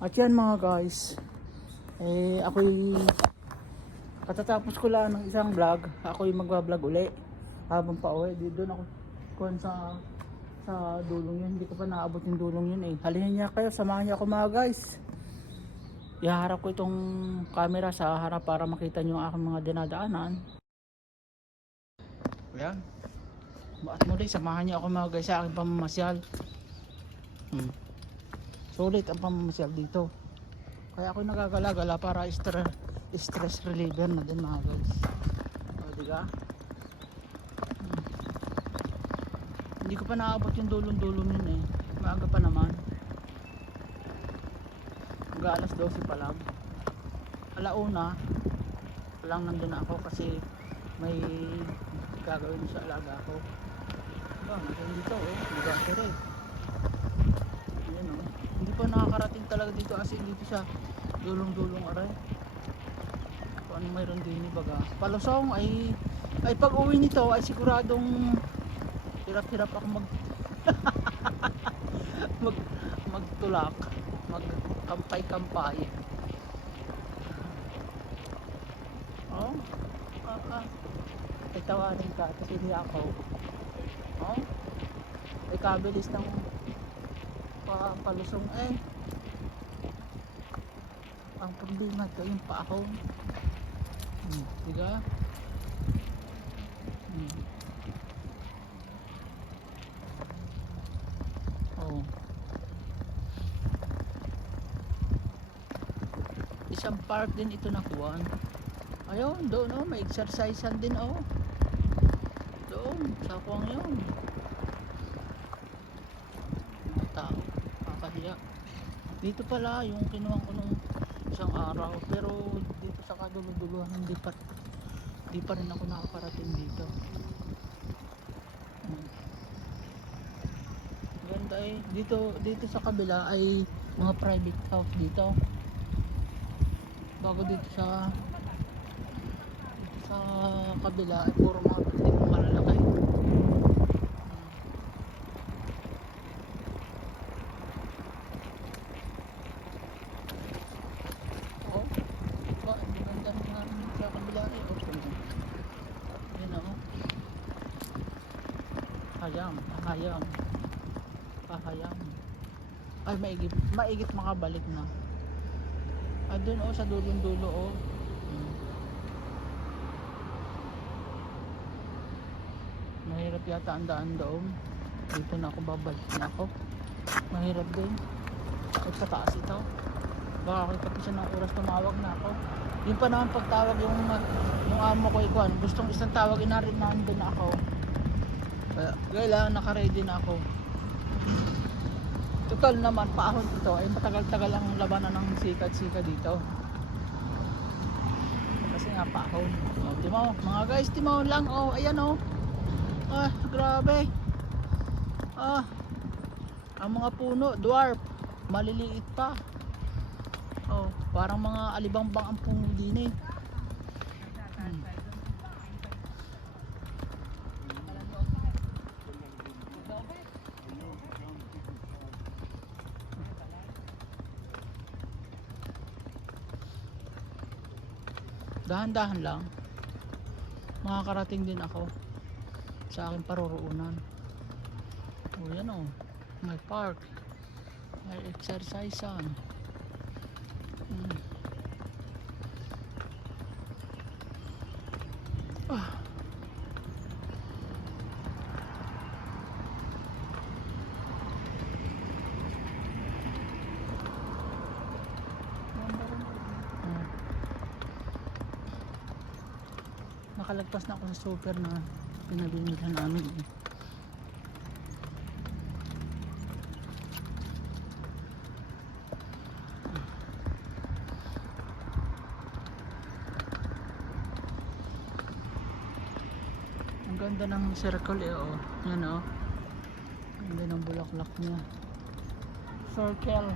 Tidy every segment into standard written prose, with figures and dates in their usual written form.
At yan mga guys, ako'y katatapos ko lang ng isang vlog. Ako'y magbablog uli habang pa uwi. Doon ako kuhan sa dulong yun. Hindi ko pa naabot yung dulong yun eh. Halina niya kayo, samahan niya ako mga guys. Ihaharap ko itong camera sa harap para makita niyo ang aking mga dinadaanan. Ayan. At muli, samahan niyo ako mga guys sa aking pamamasyal. Sulit ang pamamasyal dito. Kaya ako nagagala-gala para stress reliever na din mga guys. O diga? Hindi ko pa naabot yung dulong-dulong yun eh. Maaga pa naman. Hanggang alas 12 pa lang. Alauna lang nandun ako kasi may gagawin sa alaga ko. Nandun dito oh. Nagkakere. Ayan oh. Hindi pa nakakarating talaga dito as in dito sa dulong-dulong aray. Kung ano mayroon din baga. Palusong ay pag uwi nito ay siguradong hirap-hirap ako magtulak, magkampay-kampay. Oh, ay tawarin ka kasi hindi ako. Oh, ay kabilis ng palusong eh. Ang problema ito yung paahon. Diga? Oh. Isang park din ito nakuhaan. Ayun, doon oh, may exercisean din oh. Doon, sa kuwang yun. Tao, kakahiya. Dito pala yung kinuha ko nung isang araw, pero dito sa kaduluduluhan hindi pa rin ako nakakarating dito. Ganda eh. Dito sa kabila ay mga private house dito. Bago dito sa kabila ay puro mga building malalaki. Oh, ba, ang ganda nga sa kabila eh. Yun oh. Hayam. Ay, maigit makabalik na. Doon oh, sa dulong-dulo oh. Mahirap yata ang daan doon. Dito na ako babalik na ako. Mahirap din. Ay pataas ito. Baka pati siya ng oras tumawag na ako. Yung pa naman pagtawag yung amo ko ikuan. Gustong isang tawag inarin na andun na ako. Kaya kailangan naka-ready na ako. Total naman paahon ito ay matagal-tagal ang labanan ng sikat-sika dito. Kasi nga paahon. Oh, timo, mga guys, timo lang oh, ayan oh. Grabe. Ang mga puno, dwarf, maliliit pa. Oh, parang mga alibangbang ang puno din eh. Dahan-dahan lang. Makakarating din ako sa aking paroroonan. O yan o, may park, may exercisean. Nakalagpas na ako sa super na pinabinilhan namin eh. Ang ganda ng circle eh oh. Yan oh. Ang ganda ng bulaklak niya. Circle.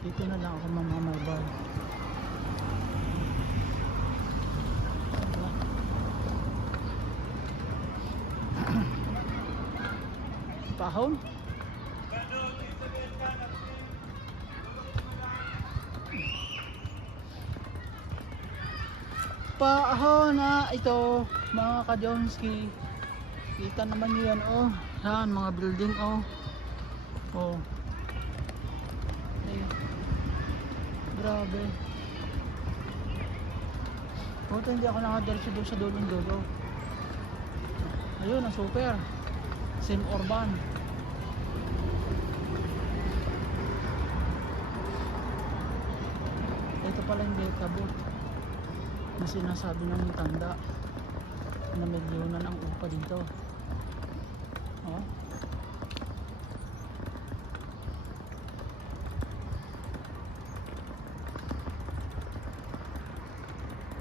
Dito na lang ako mamamabal. Pahon. Pahon na ito mga ka-Jonski. Kita naman nyo yan, oh. Yan, mga building, oh. Oh. Ay. Grabe. Buti hindi ako nakadiretso doon sa dulong dulo. Ayun, ang super. Sim Urban. Ito pala yung dekabot na sinasabi ng tanda na milyonan ang upa dito. Oh.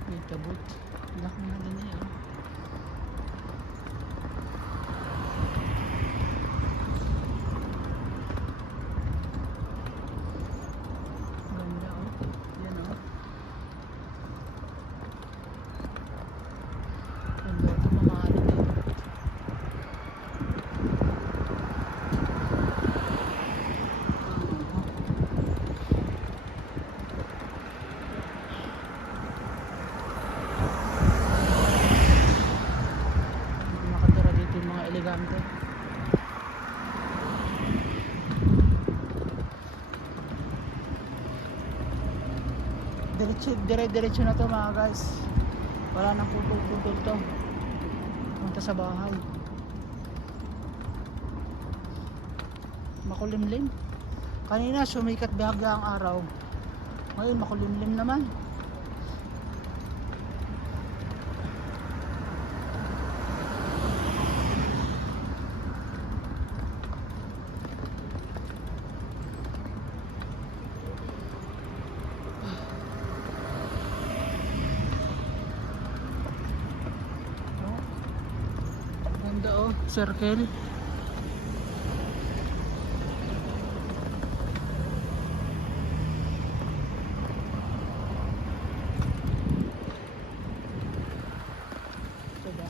Dekabot. Laki na din eh. Ganda oh. Yan oh. Ganda ito, mamahalin eh. Nakatira dito yung mga elegante. Dire-diretso na to mga guys. Wala nang putol-putol to. Punta sa bahay. Makulimlim. Kanina sumikat bihagya ang araw. Ngayon makulimlim naman. Ganda oh, circle. Ito ba?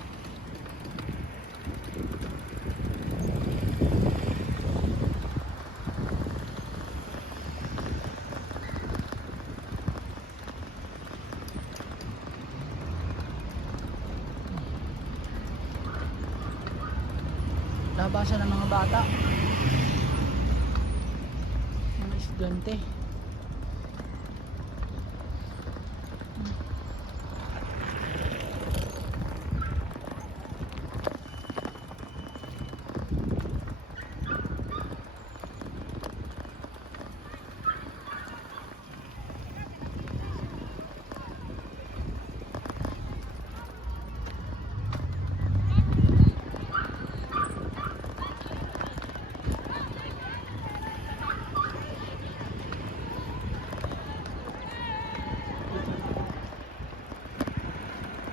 Labasan ng mga bata, mga estudyante.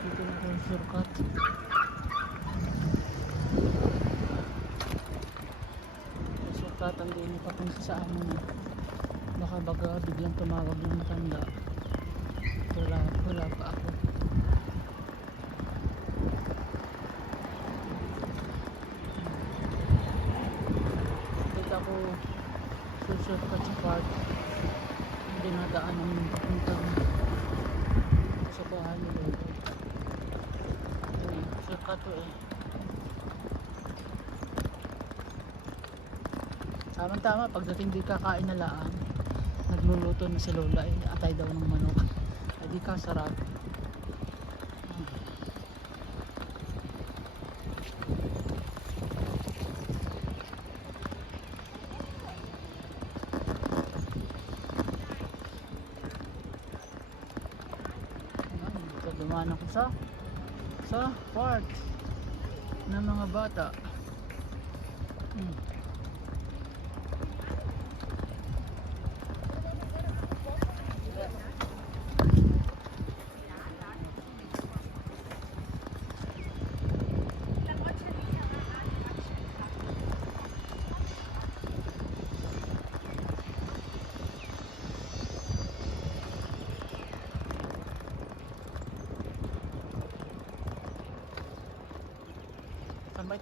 Dito na ako yung shortcut. Shortcutan din papunta sa amin. Baka baga biglang tumawag ng matanda. Wala pa ako. Dito ako shortcut sa park. Hindi nadaan ang papuntang sa bahay ni Lolo. Shortcut to eh. Tama-tama, pagdating di kakain na laan, nagluluto na si Lola eh, atay daw ng manok. Ay di ka sarap. Dito dumaan ako sa park ng mga bata.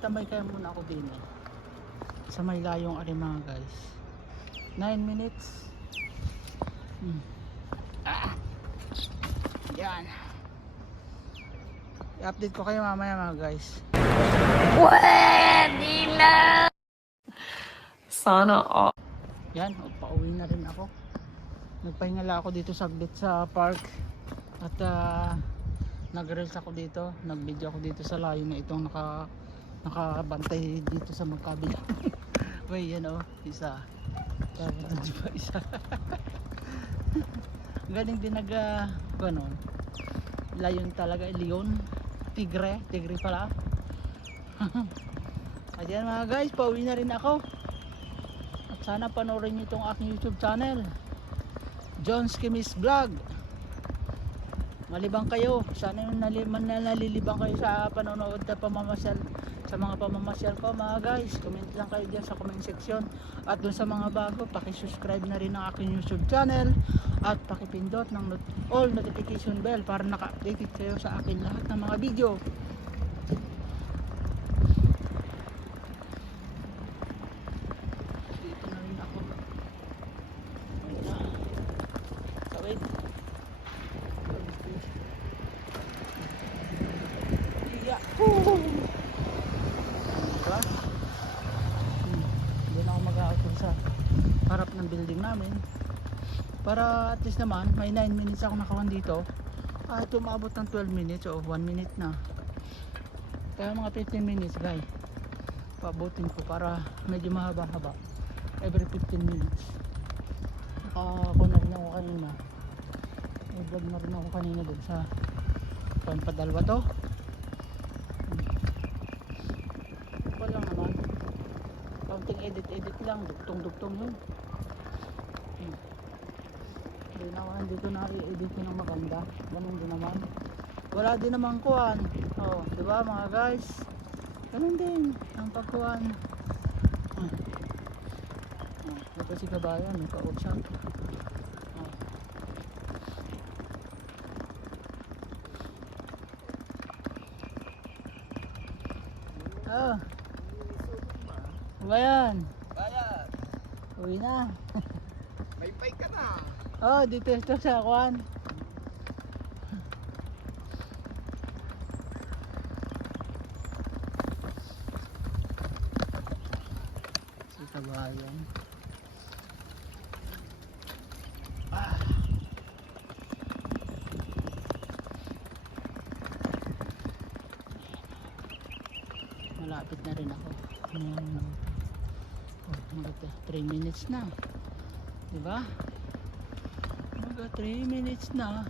tambay kayo muna ako din eh. Sa may layong ari mga guys. 9 minutes. Yan. I-update ko kayo mamaya mga guys. Pwede na! Sana all. Yan, pauwi na rin ako. Nagpahingala ako dito saglit sa park. At nag-reels ako dito. Nag-video ako dito sa layo na itong nakabantay dito sa magkabila. Uy, yan o. Isa. Tapos pa isa. Galing din ganon. Layon talaga. Leon. Tigre pala. Ayan mga guys, pauwi na rin ako. At sana panoorin nyo itong aking YouTube channel, John's Kimis Vlog. Malibang kayo, sana nalilibang kayo sa panonood na pamamasyal, sa mga pamamasyal ko mga guys. Comment lang kayo dyan sa comment section. At dun sa mga bago, pakisubscribe na rin ang aking YouTube channel at pakipindot ng all notification bell para naka-update kayo sa akin lahat ng mga video. Dito na rin ako. Wait. Yeah. Diba? Doon ako mag-aakot sa harap ng building namin para at least naman may 9 minutes ako nakawan dito. Ito umabot ng 12 minutes o 1 minute na, kaya mga 15 minutes guys paabutin ko para medyo mahaba-haba every 15 minutes. Ako na rin ako kanina, i-vlog na rin ako kanina doon sa pampadalwa to. Pa lang naman, kaunting edit lang, dugtong yun. Hindi ko na i-edit ng maganda, ganun din naman, wala din naman kuhan. Diba mga guys, ganun din ang pagkuhan. Ito si kabayan, may kausap. Kabayan, uwi na. May bike ka na. Dito ito sa kuhan. Si kabayan. Malapit na rin ako. Mga 3 minutes na. Diba? Mga 3 minutes na.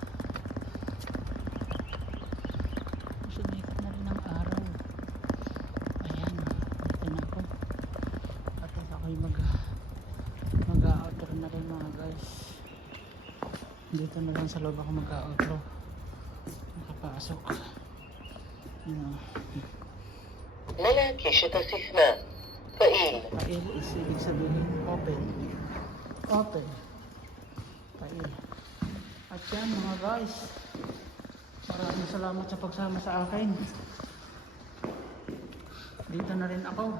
Sumikat na rin ang araw. Ayan, dito na ako. At ako'y mag-outro na rin mga guys. Dito na lang sa loob ako mag-outro. Makapasok. lalaki siya Pail. Pail is ibig sabihin open. Open. Pail. At yan mga guys, maraming salamat sa pagsama sa akin. Dito na rin ako.